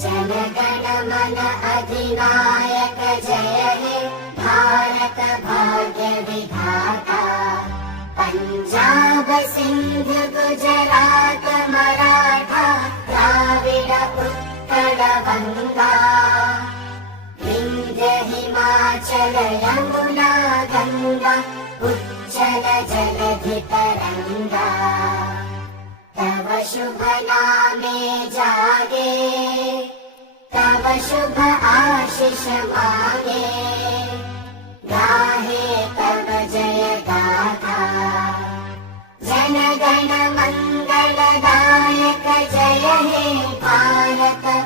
जनगण मन अधिनायक जय हे भारत भाग्य विधाता। पंजाब सिंध गुजरात मराठा द्राविड उत्कल बंगा। विंध्य हिमाचल यमुना गंगा उज्जल जलधि तरंगा। तव शुभ नामे जागे तव शुभ आशीष मांगे। गाहे तव जय गाथा जन गण मंगलदायक जय हे भारत